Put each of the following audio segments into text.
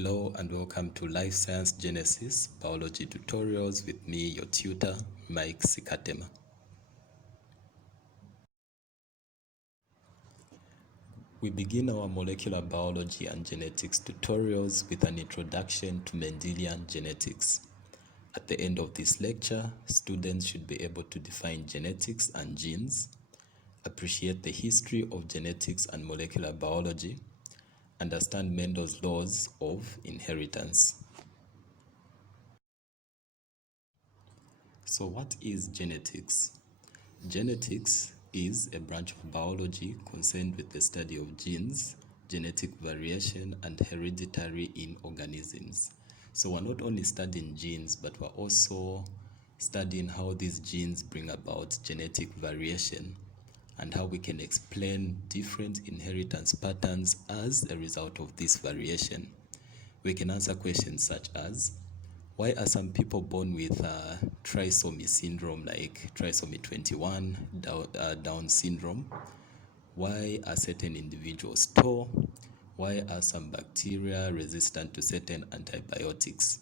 Hello and welcome to Life Science Genesis Biology Tutorials with me, your tutor, Mike Sikatema. We begin our molecular biology and genetics tutorials with an introduction to Mendelian genetics. At the end of this lecture, students should be able to define genetics and genes, appreciate the history of genetics and molecular biology, understand Mendel's laws of inheritance. So what is genetics? Genetics is a branch of biology concerned with the study of genes, genetic variation, and hereditary in organisms. So we're not only studying genes, but we're also studying how these genes bring about genetic variation and how we can explain different inheritance patterns as a result of this variation. We can answer questions such as, why are some people born with trisomy syndrome like trisomy 21, Down syndrome? Why are certain individuals tall? Why are some bacteria resistant to certain antibiotics?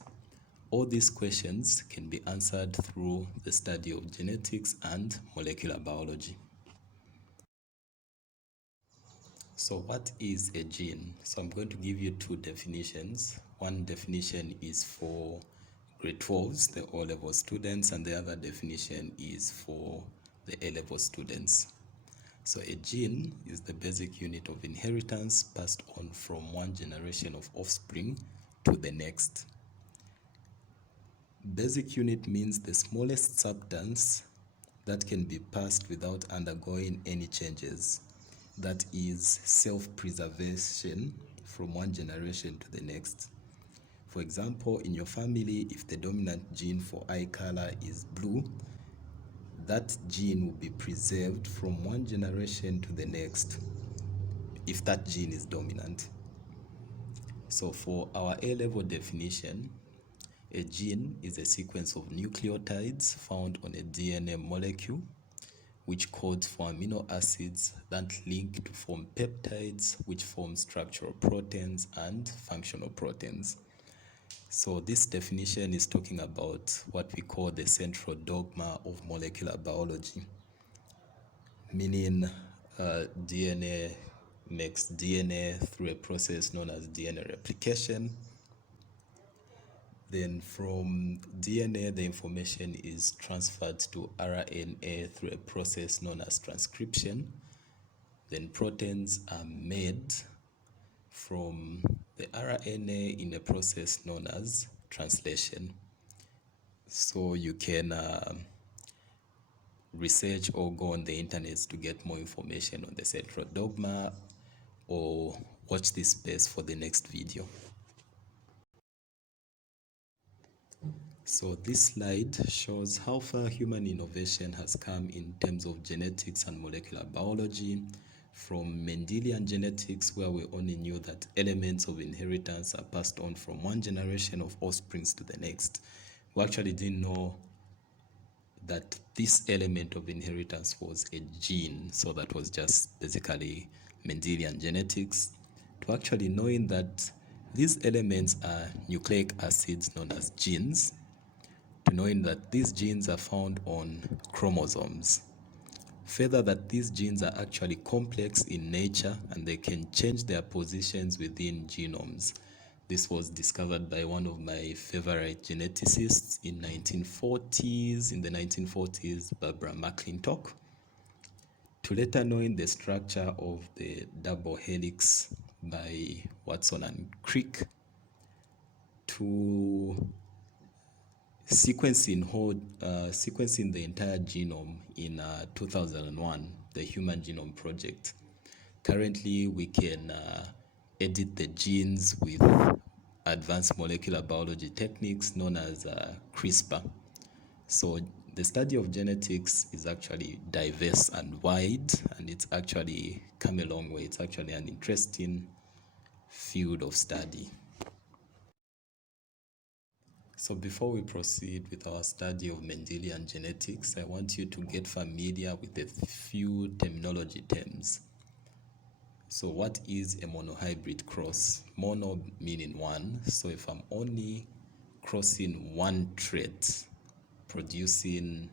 All these questions can be answered through the study of genetics and molecular biology. So what is a gene? So I'm going to give you two definitions. One definition is for grade 12s, the O-level students, and the other definition is for the A-level students. So a gene is the basic unit of inheritance passed on from one generation of offspring to the next. Basic unit means the smallest substance that can be passed without undergoing any changes. That is self-preservation from one generation to the next. For example, in your family, if the dominant gene for eye color is blue, that gene will be preserved from one generation to the next if that gene is dominant. So for our A-level definition, a gene is a sequence of nucleotides found on a DNA molecule which codes for amino acids that link to form peptides, which form structural proteins and functional proteins. So this definition is talking about what we call the central dogma of molecular biology, meaning DNA makes DNA through a process known as DNA replication. Then from DNA, the information is transferred to RNA through a process known as transcription. Then proteins are made from the RNA in a process known as translation. So you can research or go on the internet to get more information on the central dogma, or watch this space for the next video. So this slide shows how far human innovation has come in terms of genetics and molecular biology, from Mendelian genetics, where we only knew that elements of inheritance are passed on from one generation of offsprings to the next. We actually didn't know that this element of inheritance was a gene, so that was just basically Mendelian genetics, to actually knowing that these elements are nucleic acids known as genes, to knowing that these genes are found on chromosomes. Further, that these genes are actually complex in nature and they can change their positions within genomes. This was discovered by one of my favorite geneticists in the 1940s, Barbara McClintock, to later knowing the structure of the double helix by Watson and Crick, to sequencing the entire genome in 2001, the Human Genome Project. Currently, we can edit the genes with advanced molecular biology techniques known as CRISPR. So the study of genetics is actually diverse and wide, and it's actually come a long way. It's actually an interesting field of study. So before we proceed with our study of Mendelian genetics, I want you to get familiar with a few terminology terms. So what is a monohybrid cross? Mono meaning one. So if I'm only crossing one trait, producing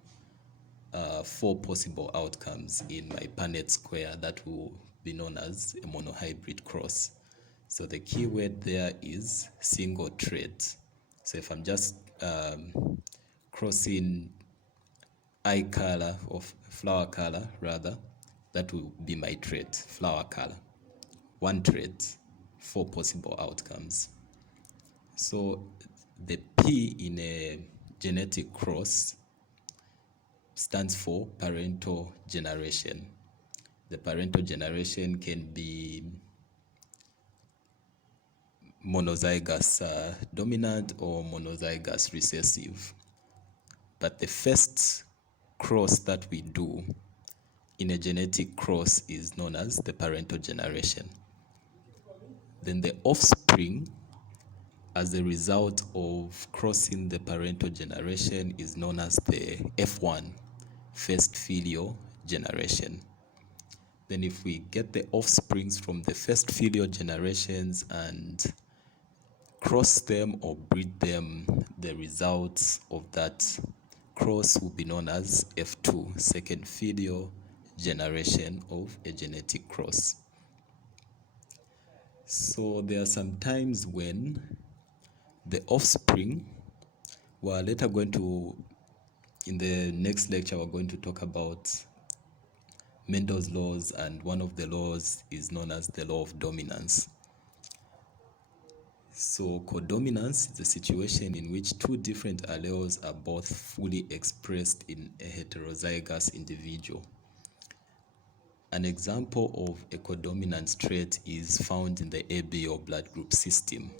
4 possible outcomes in my Punnett square, that will be known as a monohybrid cross. So the key word there is single trait. So if I'm just crossing eye color or flower color rather, that will be my trait, flower color. One trait, 4 possible outcomes. So the P in a genetic cross stands for parental generation. The parental generation can be monozygous dominant or monozygous recessive. But the first cross that we do in a genetic cross is known as the parental generation. Then the offspring, as a result of crossing the parental generation, is known as the F1, first filial generation. Then if we get the offsprings from the first filial generations and cross them or breed them, the results of that cross will be known as F2, second filial generation of a genetic cross. So there are some times when the offspring, we're later going to, in the next lecture, we're going to talk about Mendel's laws, and one of the laws is known as the law of dominance. So codominance is a situation in which 2 different alleles are both fully expressed in a heterozygous individual. An example of a codominant trait is found in the AB or blood group system.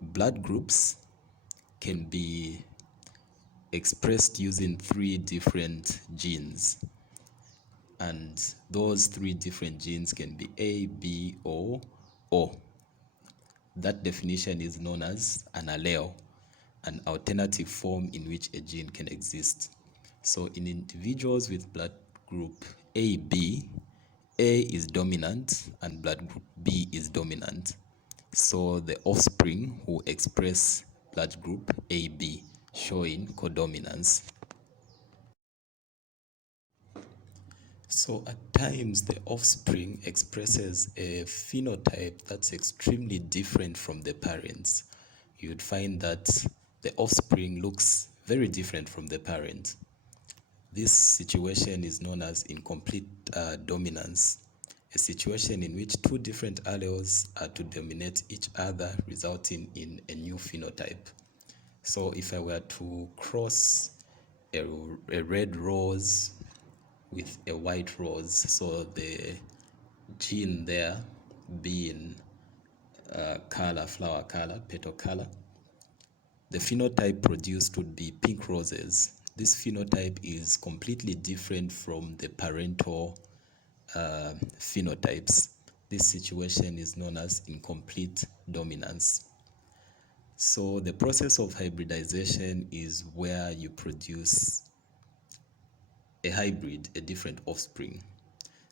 Blood groups can be expressed using 3 different genes, and those 3 different genes can be A, B, or O. That definition is known as an allele, an alternative form in which a gene can exist. So in individuals with blood group AB, A is dominant and blood group B is dominant. So the offspring will express blood group AB, showing codominance. So at times the offspring expresses a phenotype that's extremely different from the parents. You'd find that the offspring looks very different from the parent. This situation is known as incomplete dominance, a situation in which 2 different alleles are to dominate each other, resulting in a new phenotype. So if I were to cross a red rose with a white rose, so the gene there being color, flower color, petal color, the phenotype produced would be pink roses. This phenotype is completely different from the parental phenotypes. This situation is known as incomplete dominance. So the process of hybridization is where you produce a hybrid, a different offspring.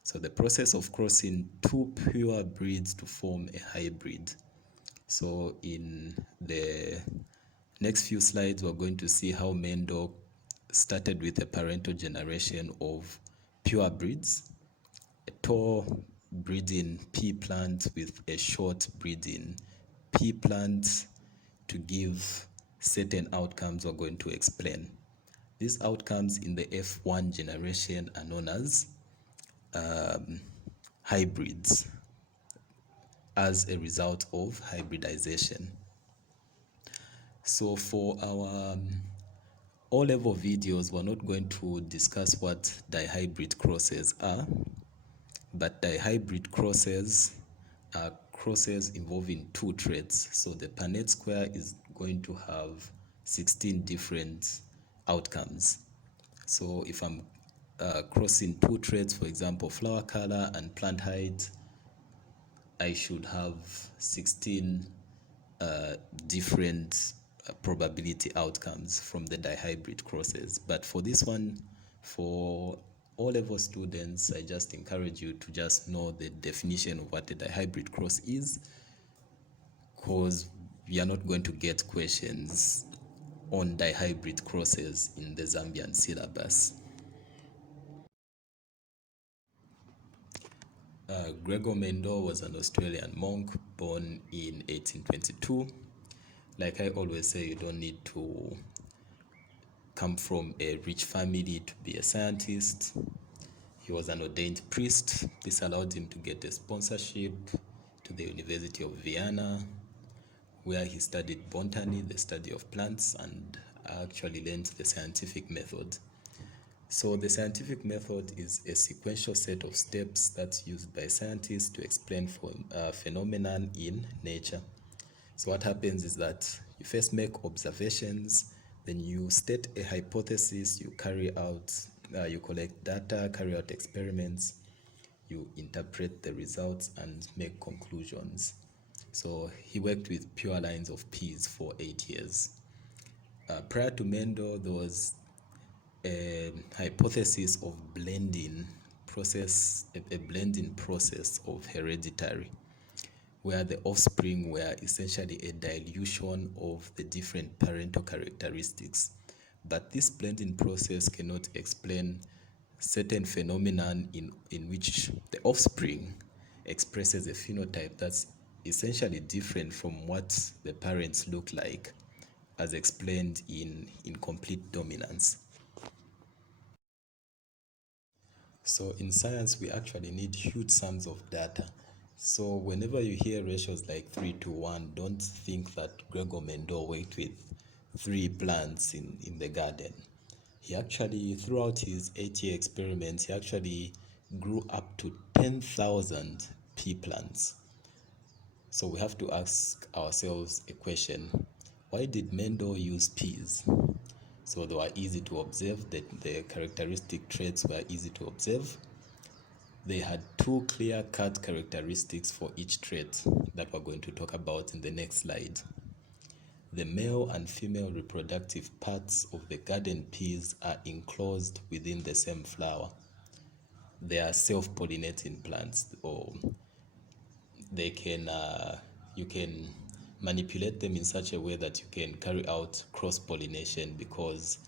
So the process of crossing 2 pure breeds to form a hybrid. So in the next few slides, we're going to see how Mendel started with a parental generation of pure breeds, a tall breeding pea plant with a short breeding pea plant to give certain outcomes we're going to explain. These outcomes in the F1 generation are known as hybrids as a result of hybridization. So for our O-level videos, we're not going to discuss what dihybrid crosses are, but dihybrid crosses are crosses involving 2 traits. So the Punnett square is going to have 16 different outcomes. So if I'm crossing 2 traits, for example, flower color and plant height, I should have 16 different probability outcomes from the dihybrid crosses. But for this one, for O-level students, I just encourage you to just know the definition of what a dihybrid cross is, because we are not going to get questions on dihybrid crosses in the Zambian syllabus. Gregor Mendel was an Australian monk born in 1822. Like I always say, you don't need to come from a rich family to be a scientist. He was an ordained priest. This allowed him to get a sponsorship to the University of Vienna, where he studied botany, the study of plants, and actually learned the scientific method. So the scientific method is a sequential set of steps that's used by scientists to explain phenomenon in nature. So what happens is that you first make observations, then you state a hypothesis, you collect data, carry out experiments, you interpret the results and make conclusions. So he worked with pure lines of peas for 8 years. Prior to Mendel, there was a hypothesis of a blending process of hereditary, where the offspring were essentially a dilution of the different parental characteristics. But this blending process cannot explain certain phenomenon in which the offspring expresses a phenotype that's essentially different from what the parents look like, as explained in complete dominance. So in science, we actually need huge sums of data. So whenever you hear ratios like 3:1, don't think that Gregor Mendel worked with 3 plants in the garden. He actually, throughout his 8-year experiments, he actually grew up to 10,000 pea plants. So we have to ask ourselves a question: why did Mendel use peas? So they were easy to observe, the characteristic traits were easy to observe. They had 2 clear-cut characteristics for each trait that we're going to talk about in the next slide. The male and female reproductive parts of the garden peas are enclosed within the same flower. They are self-pollinating plants, or you can manipulate them in such a way that you can carry out cross-pollination, because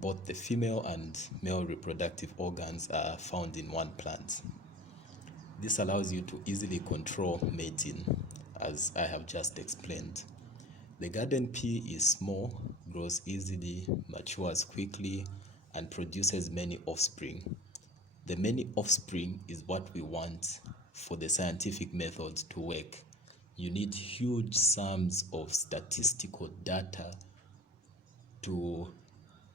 both the female and male reproductive organs are found in one plant. This allows you to easily control mating, as I have just explained. The garden pea is small, grows easily, matures quickly, and produces many offspring. The many offspring is what we want for the scientific method to work. You need huge sums of statistical data to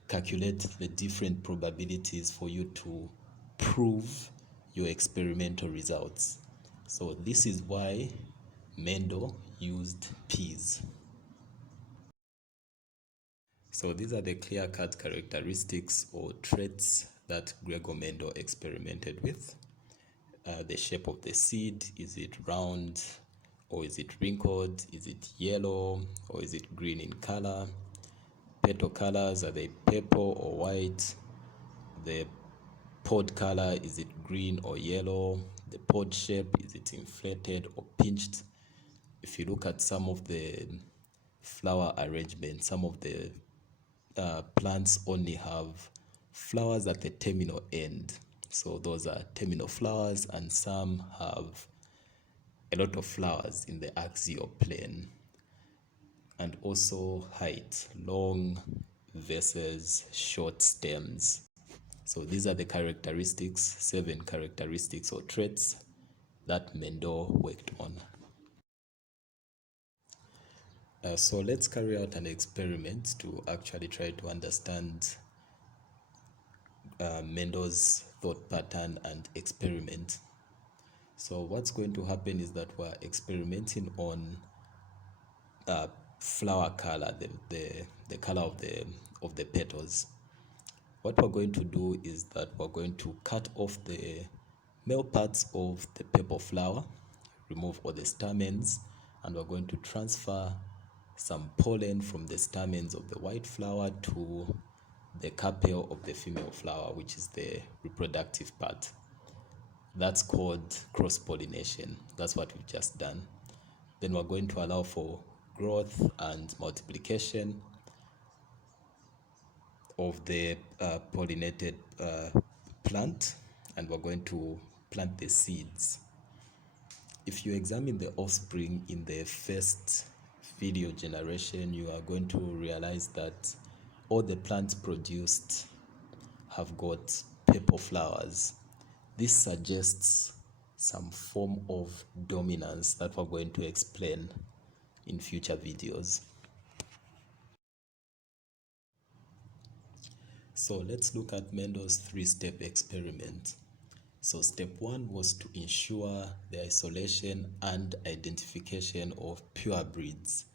calculate the different probabilities for you to prove your experimental results. So this is why Mendel used peas. So these are the clear-cut characteristics or traits that Gregor Mendel experimented with. The shape of the seed, is it round or is it wrinkled? Is it yellow or is it green in color? Petal colors, are they purple or white? The pod color, is it green or yellow? The pod shape, is it inflated or pinched? If you look at some of the flower arrangement, some of the plants only have flowers at the terminal end. So those are terminal flowers, and some have a lot of flowers in the axial plane. And also height, long versus short stems. So these are the characteristics, 7 characteristics or traits that Mendel worked on. So let's carry out an experiment to actually try to understand Mendel's thought pattern and experiment. So what's going to happen is that we're experimenting on flower color, the color of the petals. What we're going to do is that we're going to cut off the male parts of the purple flower, remove all the stamens, and we're going to transfer some pollen from the stamens of the white flower to the carpel of the female flower, which is the reproductive part. That's called cross-pollination. That's what we've just done. Then we're going to allow for growth and multiplication of the pollinated plant, and we're going to plant the seeds. If you examine the offspring in the first video generation, you are going to realize that all the plants produced have got purple flowers. This suggests some form of dominance that we're going to explain in future videos. So let's look at Mendel's three-step experiment. So step one was to ensure the isolation and identification of pure breeds.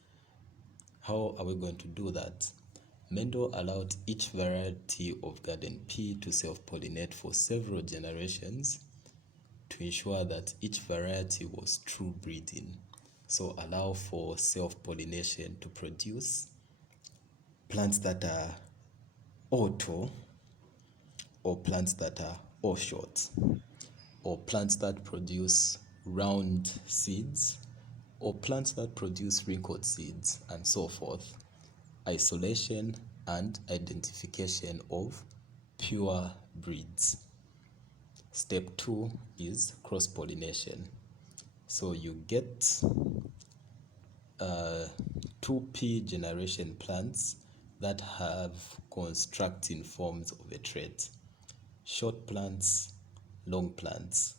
How are we going to do that? Mendel allowed each variety of garden pea to self-pollinate for several generations to ensure that each variety was true breeding. So allow for self-pollination to produce plants that are auto, or plants that are all short, or plants that produce round seeds, or plants that produce wrinkled seeds, and so forth. Isolation and identification of pure breeds. Step two is cross-pollination. So you get two pea generation plants that have constructing forms of a trait. Short plants, long plants,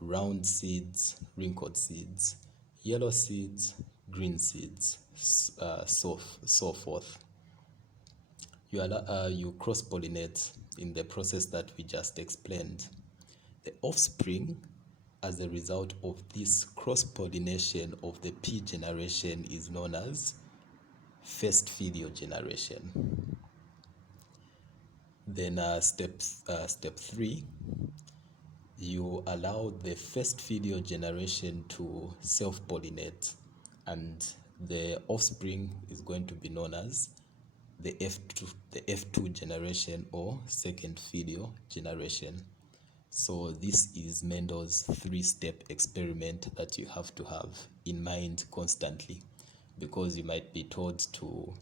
round seeds, wrinkled seeds, yellow seeds, green seeds, so forth. You cross-pollinate in the process that we just explained. The offspring, as a result of this cross-pollination of the pea generation, is known as first video generation. Then step three, you allow the first video generation to self-pollinate, and the offspring is going to be known as the F2 generation, or second video generation. So this is Mendel's three-step experiment that you have to have in mind constantly, because you might be told to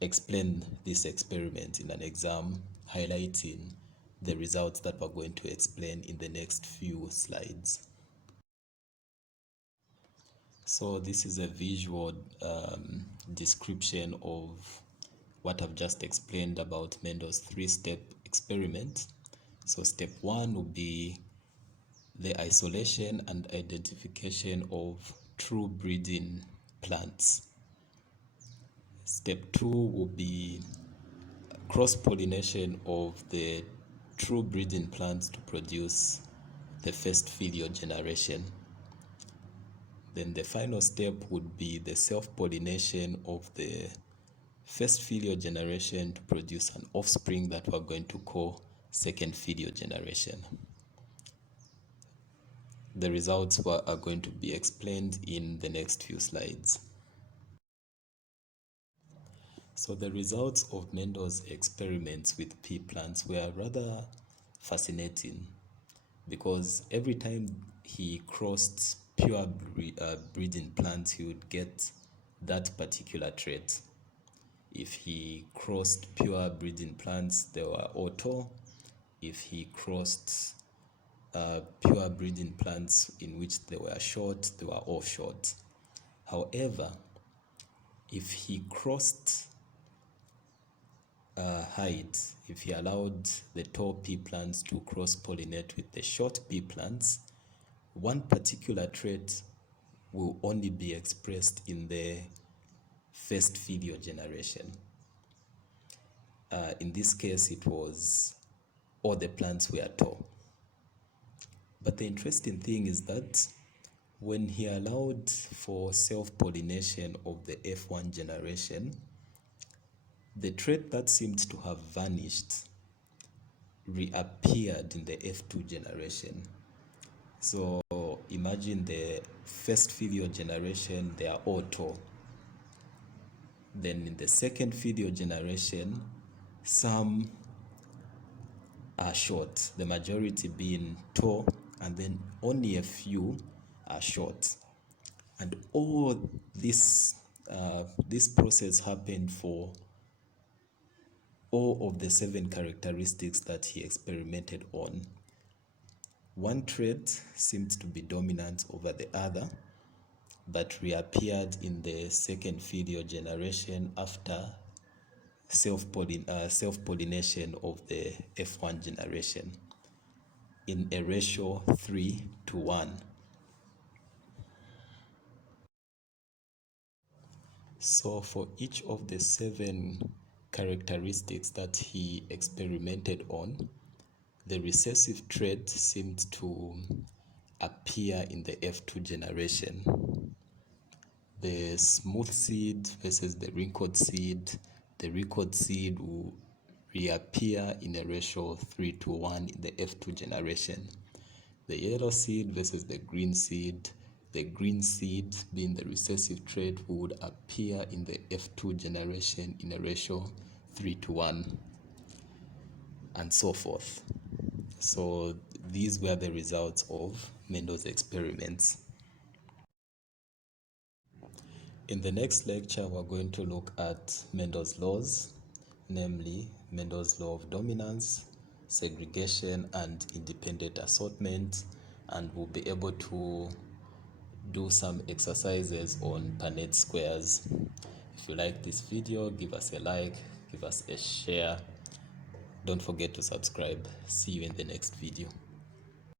explain this experiment in an exam, highlighting the results that we're going to explain in the next few slides. So this is a visual description of what I've just explained about Mendel's three-step experiment. So step one will be the isolation and identification of true breeding plants. Step two will be cross-pollination of the true breeding plants to produce the first video generation. Then the final step would be the self-pollination of the first video generation to produce an offspring that we're going to call second video generation. The results are going to be explained in the next few slides. So the results of Mendel's experiments with pea plants were rather fascinating, because every time he crossed pure breeding plants, he would get that particular trait. If he crossed pure breeding plants, they were auto. If he crossed pure breeding plants in which they were short, they were all short. However, if he crossed height, if he allowed the tall pea plants to cross-pollinate with the short pea plants, one particular trait will only be expressed in the first video generation. In this case, it was all the plants were tall. But the interesting thing is that when he allowed for self-pollination of the F1 generation, the trait that seemed to have vanished reappeared in the F2 generation. So imagine the first video generation, they are all tall. Then in the second video generation, Some are short, the majority being tall, and then only a few are short. And all this process happened for all of the 7 characteristics that he experimented on. One trait seemed to be dominant over the other, but reappeared in the second filial generation after self-pollination of the F1 generation in a ratio 3:1. So for each of the 7 characteristics that he experimented on, the recessive trait seemed to appear in the F2 generation. The smooth seed versus the wrinkled seed will reappear in a ratio 3:1 in the F2 generation. The yellow seed versus the green seed being the recessive trait would appear in the F2 generation in a ratio 3:1, and so forth. So these were the results of Mendel's experiments. In the next lecture, we're going to look at Mendel's laws, namely Mendel's law of dominance, segregation, and independent assortment, and we'll be able to do some exercises on Punnett squares. If you like this video, give us a like, give us a share. Don't forget to subscribe. See you in the next video.